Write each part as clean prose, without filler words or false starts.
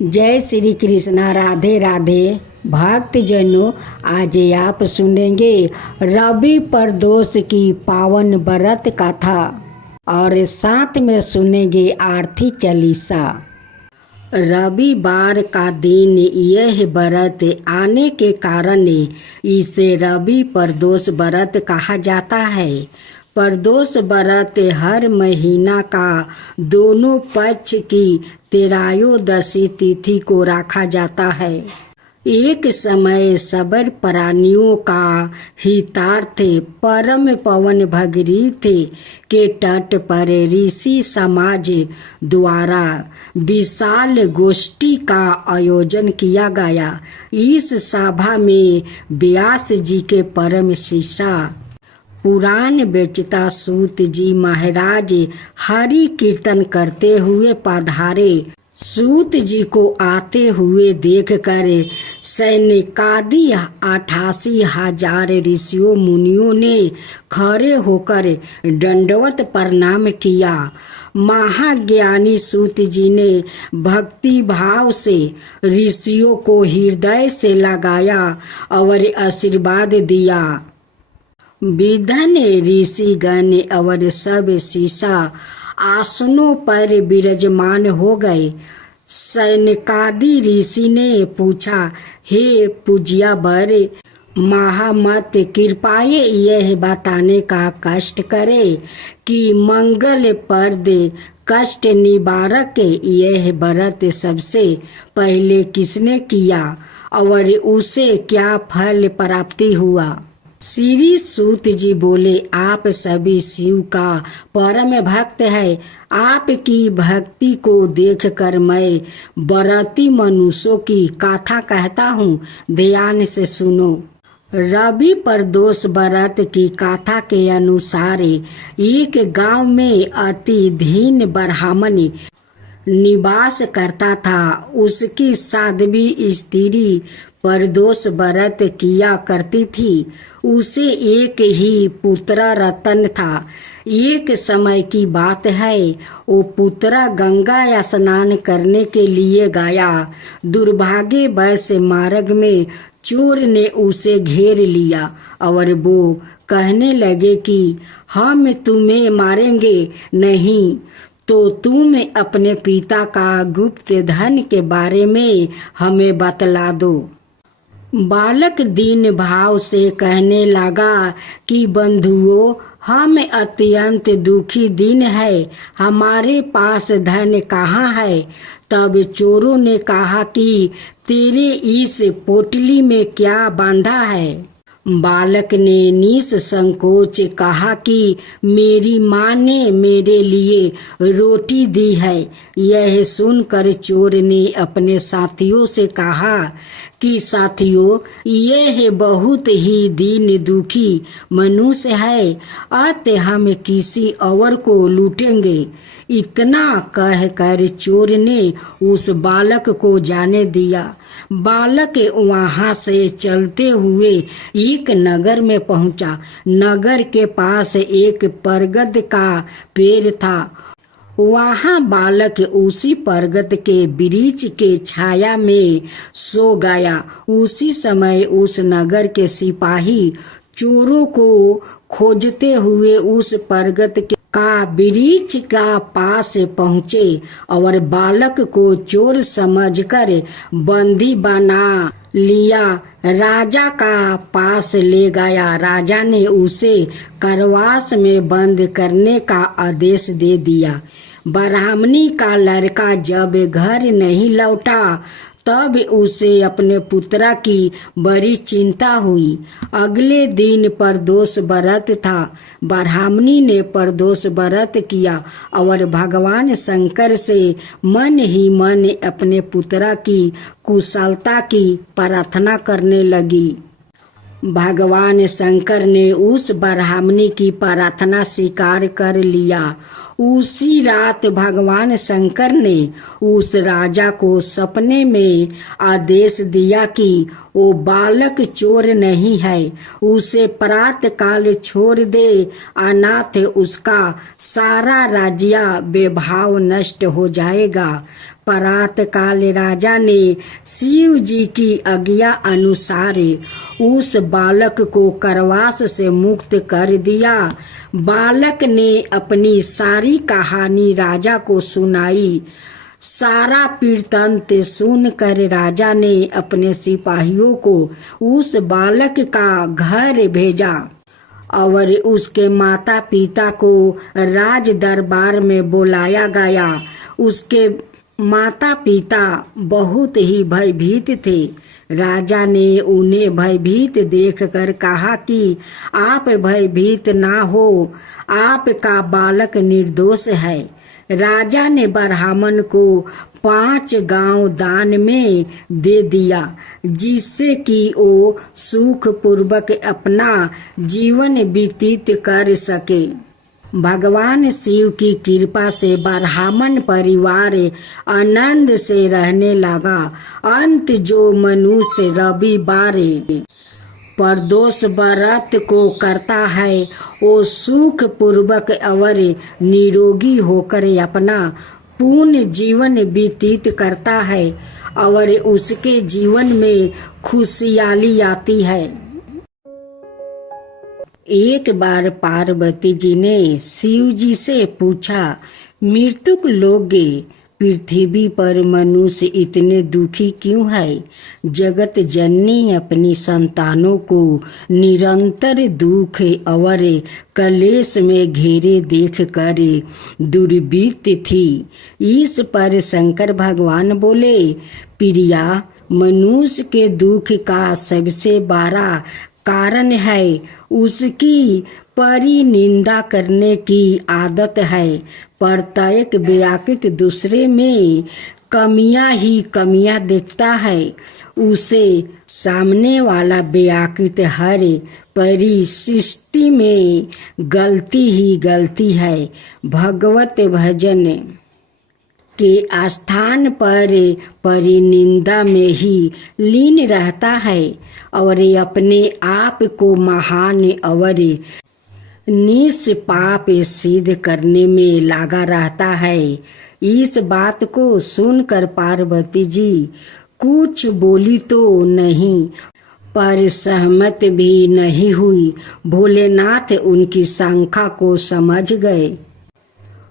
जय श्री कृष्णा। राधे राधे भक्तजनों, आज आप सुनेंगे रवि प्रदोष की पावन व्रत कथा और साथ में सुनेंगे आरती चालीसा। रविवार का दिन यह व्रत आने के कारण इसे रवि प्रदोष व्रत कहा जाता है। प्रदोष व्रत हर महीना का दोनों पक्ष की त्रयोदशी तिथि को रखा जाता है। एक समय सबर प्राणियों का हितार्थ परम पवन भगीरथ के तट पर ऋषि समाज द्वारा विशाल गोष्ठी का आयोजन किया गया। इस सभा में व्यास जी के परम शिष्य पुराण बेचता सूत जी महाराज हरि कीर्तन करते हुए पधारे। सूत जी को आते हुए देखकर सैनिकादि 88,000 ऋषियों मुनियों ने खड़े होकर दंडवत प्रणाम किया। महाज्ञानी सूत जी ने भक्ति भाव से ऋषियों को हृदय से लगाया और आशीर्वाद दिया। विधन ऋषिगण और सब शिष्य आसनों पर विराजमान हो गए। सैनिकादि ऋषि ने पूछा, हे पूज्यवर महामत, कृपया यह बताने का कष्ट करे कि मंगल प्रद कष्ट निवारक यह व्रत सबसे पहले किसने किया और उसे क्या फल प्राप्ति हुआ। श्री सूत जी बोले, आप सभी शिव का परम भक्त है। आपकी भक्ति को देखकर मैं व्रती मनुष्यों की कथा कहता हूँ, ध्यान से सुनो। रवि प्रदोष व्रत की कथा के अनुसार एक गांव में अति दीन ब्राह्मण निवास करता था। उसकी साध्वी स्त्री प्रदोष व्रत किया करती थी। उसे एक ही पुत्र रतन था। एक समय की बात है, वो पुत्र गंगा स्नान करने के लिए गया। दुर्भाग्यवश मार्ग में चोर ने उसे घेर लिया और वो कहने लगे कि हम तुम्हें मारेंगे नहीं तो तुम अपने पिता का गुप्त धन के बारे में हमें बतला दो। बालक दीन भाव से कहने लगा कि बंधुओं, हम अत्यंत दुखी दिन है, हमारे पास धन कहाँ है। तब चोरों ने कहा कि तेरे इस पोटली में क्या बांधा है। बालक ने निसंकोच कहा कि मेरी माँ ने मेरे लिए रोटी दी है। यह सुनकर चोर ने अपने साथियों से कहा कि साथियों, यह बहुत ही दीन दुखी मनुष्य है, अतः हम किसी और को लूटेंगे। इतना कहकर चोर ने उस बालक को जाने दिया। बालक वहां से चलते हुए एक नगर में पहुंचा। नगर के पास एक बरगद का पेड़ था। वहां बालक उसी बरगद के वृक्ष के छाया में सो गया। उसी समय उस नगर के सिपाही चोरों को खोजते हुए उस बरगद का वृक्ष का पास पहुँचे और बालक को चोर समझकर बंदी बना लिया। राजा का पास ले गया। राजा ने उसे कारावास में बंद करने का आदेश दे दिया। ब्राह्मणी का लड़का जब घर नहीं लौटा तब उसे अपने पुत्र की बड़ी चिंता हुई। अगले दिन प्रदोष व्रत था। ब्राह्मणी ने प्रदोष व्रत किया और भगवान शंकर से मन ही मन अपने पुत्र की कुशलता की प्रार्थना करने लगी। भगवान शंकर ने उस ब्राह्मणी की प्रार्थना स्वीकार कर लिया। उसी रात भगवान शंकर ने उस राजा को सपने में आदेश दिया कि वो बालक चोर नहीं है, उसे प्रातः काल छोड़ दे, अनाथ उसका सारा राज्य बेभाव नष्ट हो जाएगा। प्रात काल राजा ने शिव जी की आज्ञा अनुसार उस बालक को करवास से मुक्त कर दिया। बालक ने अपनी सारी कहानी राजा को सुनाई। सारा वृत्तांत सुनकर राजा ने अपने सिपाहियों को उस बालक का घर भेजा और उसके माता पिता को राज दरबार में बुलाया गया। उसके माता पिता बहुत ही भयभीत थे। राजा ने उन्हें भयभीत देखकर कहा कि आप भयभीत ना हो, आपका बालक निर्दोष है। राजा ने ब्राह्मण को 5 गांव दान में दे दिया, जिससे कि वो सुखपूर्वक अपना जीवन व्यतीत कर सके। भगवान शिव की कृपा से ब्राह्मण परिवार आनंद से रहने लगा। अंत जो मनुष्य रविवार प्रदोष व्रत को करता है वो सुख पूर्वक और निरोगी होकर अपना पूर्ण जीवन व्यतीत करता है और उसके जीवन में खुशहाली आती है। एक बार पार्वती जी ने शिव जी से पूछा, मृतक लोग पृथ्वी पर मनुष्य इतने दुखी क्यों है? जगत जननी अपनी संतानों को निरंतर दुख और कलेश में घेरे देख कर दुर्वृत्त थी। इस पर शंकर भगवान बोले, प्रिया, मनुष्य के दुख का सबसे बड़ा कारण है उसकी परिनिंदा करने की आदत है। प्रत्येक व्यक्ति दूसरे में कमियां ही कमियां देखता है। उसे सामने वाला व्यक्ति हर परिस्थिति में गलती ही गलती है। भगवत भजन के स्थान पर परिनिंदा में ही लीन रहता है और अपने आप को महान और निष्पाप सिद्ध करने में लगा रहता है। इस बात को सुनकर पार्वती जी कुछ बोली तो नहीं, पर सहमत भी नहीं हुई। भोलेनाथ उनकी शंका को समझ गए।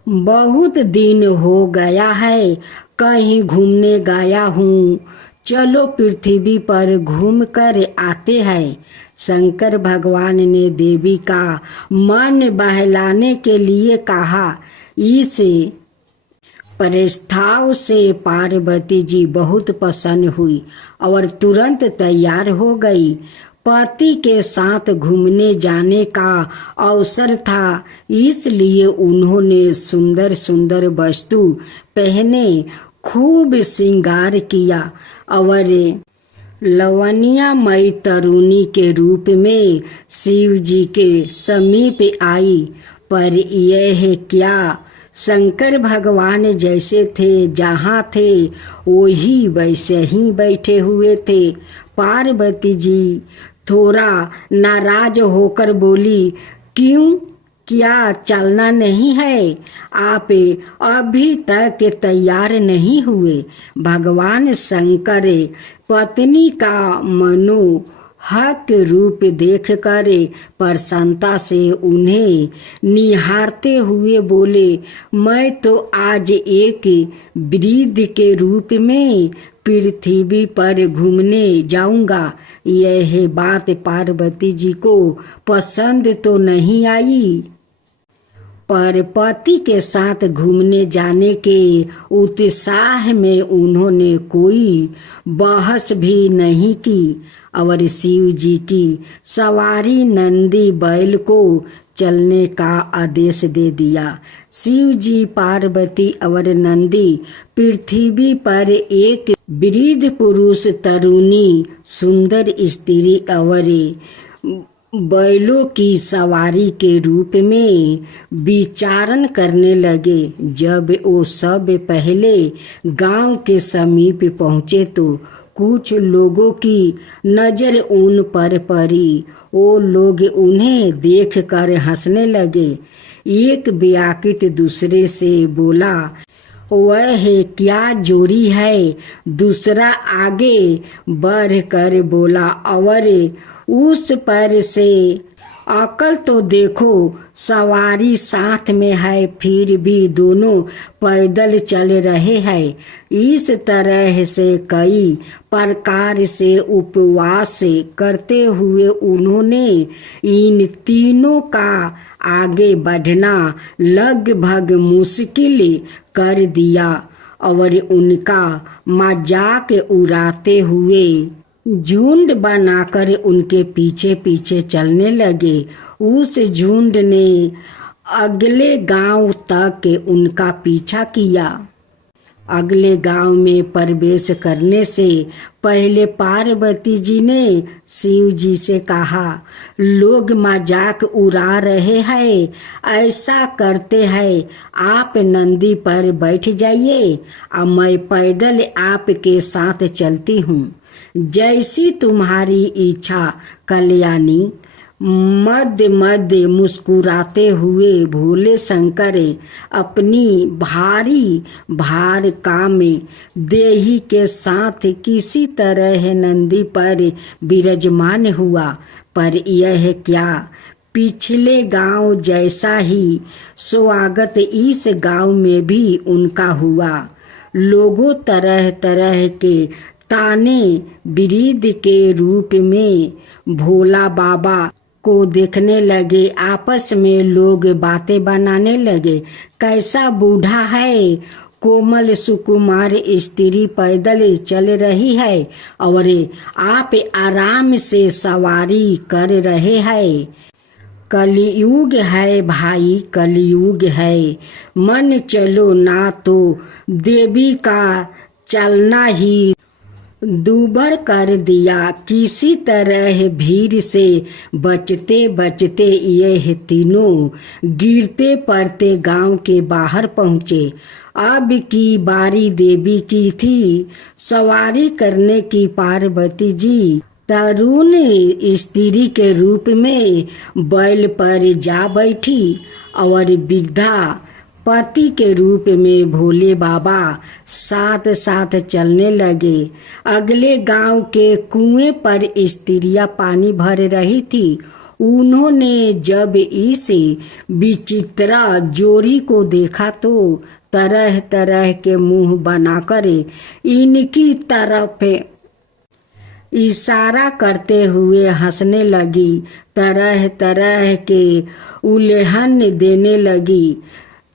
बहुत दिन हो गया है, कहीं घूमने गया हूँ, चलो पृथ्वी पर घूम कर आते हैं। शंकर भगवान ने देवी का मन बहलाने के लिए कहा। इस प्रस्ताव से पार्वती जी बहुत प्रसन्न हुई और तुरंत तैयार हो गई। पति के साथ घूमने जाने का अवसर था, इसलिए उन्होंने सुंदर सुंदर वस्तु पहने, खूब श्रृंगार किया और लवणीयमयी तरुणी के रूप में शिव जी के समीप आई। पर यह क्या, शंकर भगवान जैसे थे, जहाँ थे वही वैसे ही बैठे हुए थे। पार्वती जी थोड़ा नाराज होकर बोली, क्यों, क्या चलना नहीं है? आप अभी तक तैयार नहीं हुए? भगवान शंकर पत्नी का मनोहक रूप देखकर प्रसन्नता से उन्हें निहारते हुए बोले, मैं तो आज एक वृद्ध के रूप में पृथ्वी पर घूमने जाऊंगा। यह बात पार्वती जी को पसंद तो नहीं आई, पर पति के साथ घूमने जाने के उत्साह में उन्होंने कोई बहस भी नहीं की और शिव जी की सवारी नंदी बैल को चलने का आदेश दे दिया। शिव जी, पार्वती और नंदी पृथ्वी पर एक वृद्ध पुरुष, तरुणी, सुंदर स्त्री और बैलों की सवारी के रूप में विचरण करने लगे। जब वो सब पहले गांव के समीप पहुँचे तो कुछ लोगों की नज़र उन पर पड़ी। वो लोग उन्हें देखकर हंसने लगे। एक व्यक्ति दूसरे से बोला, वह क्या जोरी है। दूसरा आगे बढ़ कर बोला, और उस पर से अकल तो देखो, सवारी साथ में है फिर भी दोनों पैदल चल रहे हैं। इस तरह से कई प्रकार से उपवास करते हुए उन्होंने इन तीनों का आगे बढ़ना लगभग मुश्किल कर दिया और उनका मजाक उड़ाते हुए झुंड बनाकर उनके पीछे पीछे चलने लगे। उस झुंड ने अगले गांव तक उनका पीछा किया। अगले गांव में प्रवेश करने से पहले पार्वती जी ने शिव जी से कहा, लोग मजाक उड़ा रहे हैं, ऐसा करते हैं आप नंदी पर बैठ जाइए और मैं पैदल आपके साथ चलती हूँ। जैसी तुम्हारी इच्छा कल्याणी। मध्य मध्य मुस्कुराते हुए भोले शंकर अपनी भारी भार काम देही के साथ किसी तरह नंदी पर विराजमान हुआ। पर यह क्या, पिछले गांव जैसा ही स्वागत इस गांव में भी उनका हुआ। लोगों तरह तरह के ताने बिरीद के रूप में भोला बाबा को देखने लगे। आपस में लोग बातें बनाने लगे, कैसा बूढ़ा है। कोमल सुकुमार स्त्री पैदल चल रही है और आप आराम से सवारी कर रहे हैं। कलयुग है भाई, कलयुग है। मन चलो ना तो देवी का चलना ही दूबर कर दिया। किसी तरह भीड़ से बचते बचते यह तीनों गिरते पड़ते गांव के बाहर पहुँचे। अब की बारी देवी की थी। सवारी करने की पार्वती जी तरुण स्त्री के रूप में बैल पर जा बैठी और वृद्धा पति के रूप में भोले बाबा साथ साथ चलने लगे। अगले गांव के कुएं पर स्त्रियां पानी भर रही थी। उन्होंने जब इस विचित्र जोड़ी को देखा तो तरह तरह के मुंह बनाकर इनकी तरफ इशारा करते हुए हंसने लगी, तरह तरह के उल्लेहन देने लगी।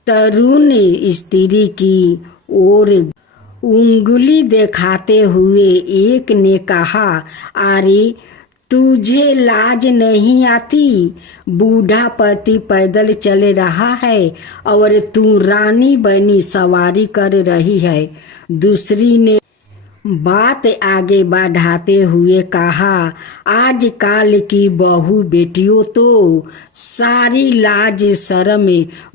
तरुण स्त्री की ओर उंगली दिखाते हुए एक ने कहा, अरे तुझे लाज नहीं आती? बूढ़ा पति पैदल चल रहा है और तू रानी बनी सवारी कर रही है। दूसरी ने बात आगे बढ़ाते हुए कहा, आजकल की बहू बेटियों तो सारी लाज शर्म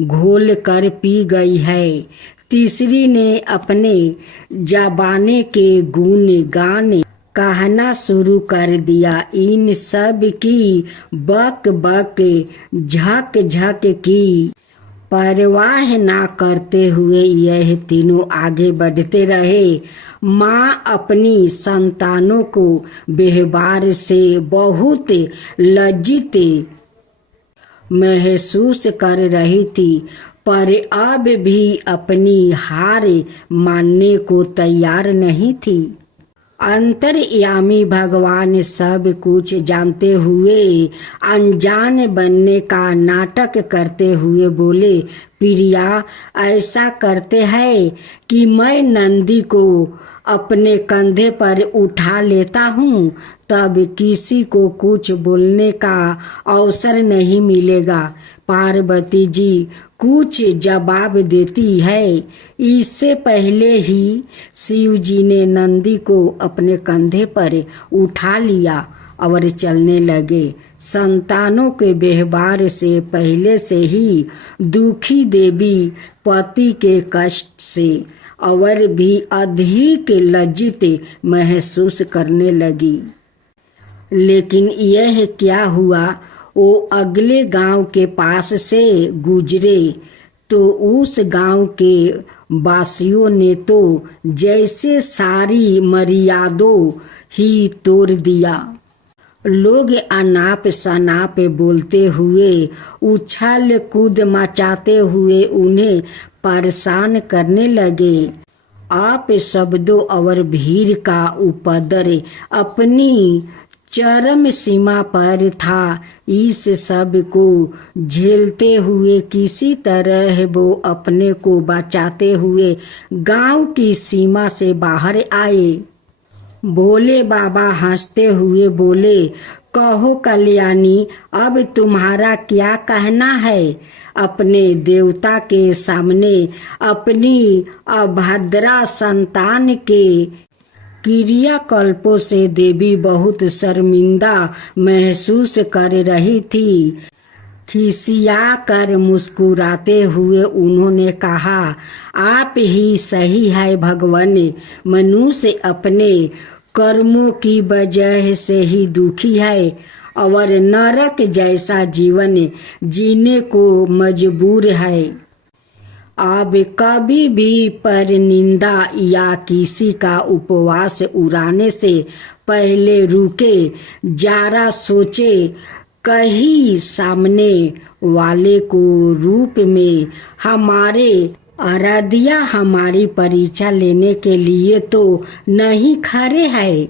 घोल कर पी गई है। तीसरी ने अपने जबाने के गुण गान कहना शुरू कर दिया। इन सब की बक बक झक झक की परवाह ना करते हुए यह तीनों आगे बढ़ते रहे। माँ अपनी संतानों को व्यवहार से बहुत लज्जित महसूस कर रही थी, पर अब भी अपनी हार मानने को तैयार नहीं थी। अंतर्यामी भगवान सब कुछ जानते हुए अनजान बनने का नाटक करते हुए बोले, प्रिया ऐसा करते हैं कि मैं नंदी को अपने कंधे पर उठा लेता हूँ, तब किसी को कुछ बोलने का अवसर नहीं मिलेगा। पार्वती जी कुछ जवाब देती है। इससे पहले ही शिव जी ने नंदी को अपने कंधे पर उठा लिया और चलने लगे। संतानों के व्यवहार से पहले से ही दुखी देवी पति के कष्ट से और भी अधिक लज्जित महसूस करने लगी। लेकिन यह क्या हुआ, वो अगले गांव के पास से गुजरे तो उस गांव के वासियों ने तो जैसे सारी मर्यादों ही तोड़ दिया। लोग अनाप शनाप बोलते हुए, उछल कूद मचाते हुए उन्हें परेशान करने लगे। आप शब्दों और भीड़ का उपद्रव अपनी चरम सीमा पर था। इस सब को झेलते हुए किसी तरह वो अपने को बचाते हुए गांव की सीमा से बाहर आए। भोले बाबा हंसते हुए बोले, कहो कल्याणी, अब तुम्हारा क्या कहना है? अपने देवता के सामने अपनी अभद्रा संतान के क्रियाकल्पों से देवी बहुत शर्मिंदा महसूस कर रही थी। खिसिया कर मुस्कुराते हुए उन्होंने कहा, आप ही सही है भगवान। मनुष्य अपने कर्मों की वजह से ही दुखी है और नरक जैसा जीवन जीने को मजबूर है। आप कभी भी परनिंदा या किसी का उपवास उड़ाने से पहले रुके, जरा सोचे, कहीं सामने वाले को रूप में हमारे आराध्या हमारी परीक्षा लेने के लिए तो नहीं खड़े हैं।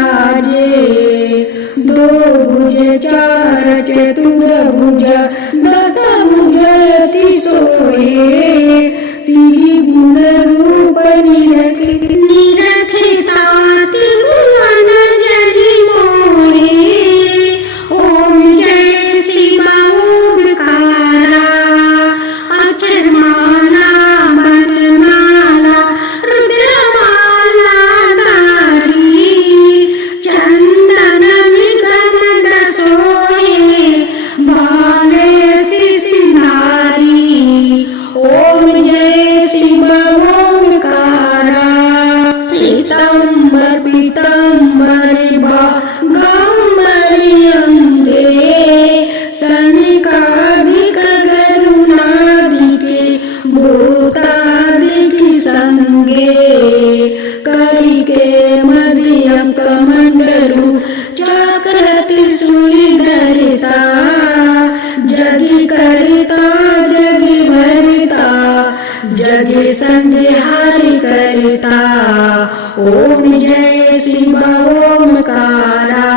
विराजे। दो भुज चार चतुर्भुज दस भुज अति सोहे। त्रिगुण रूप निरखता त्रिभुवन जनि मोहे। ओम जय शिव ओमकारा अक्षर माला मनमाला रुद्रमाला धारी। चंदन निगम सोहे बाले सिसिधारी। ओम जय शिव ओमकारा श्वेतांबर पीतांबर बागंबर अंगे। सनकादिक गरुणादिके भूतादिक संगे। करिके मध्यम कमंडलु चक्र त्रिशूलधरता। जगि करता जगि भरता जगि संहार करता। ओम जय शिव ओमकारा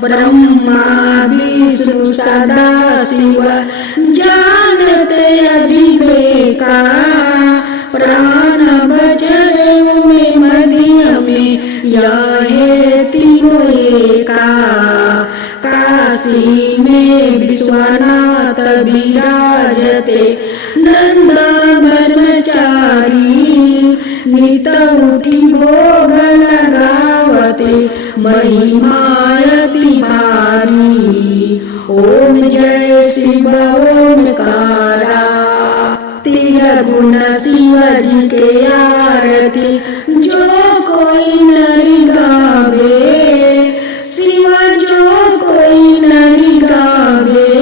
ब्रह्मा विष्णु सदा शिव जानते अभिवेका। प्राण बचर में मध्य में याहे तीनों एका। काशी में विश्वनाथ विराजते नंद ब्रह्मचारी। नित उठी भोग लगावते महिमायति भारी। ओम जय शिव ओमकारा तिरगुण शिव जी के आरती जो कोई नरि गावे। शिव जो कोई नरि गावे।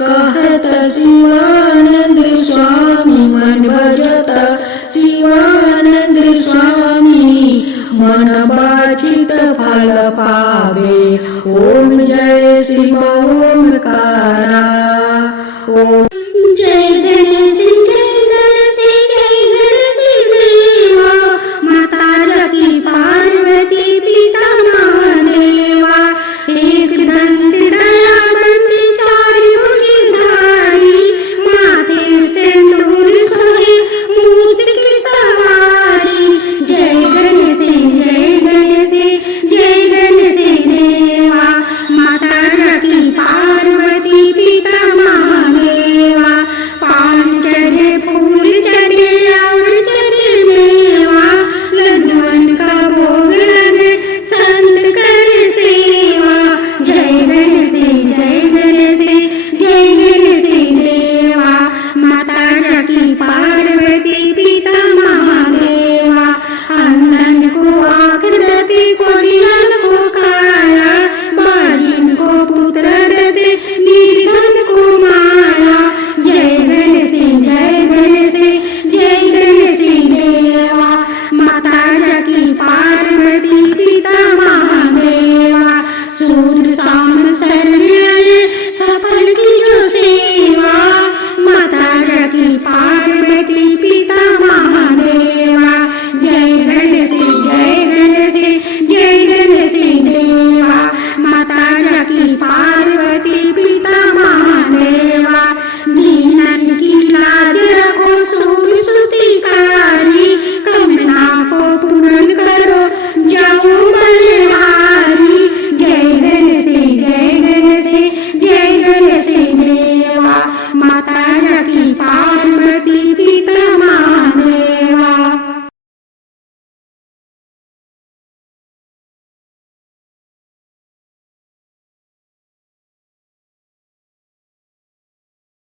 कहत शिवानंद स्वामी मन भजत शिवानंद स्वामी मन वांछित फल पावे। ओम जय शिव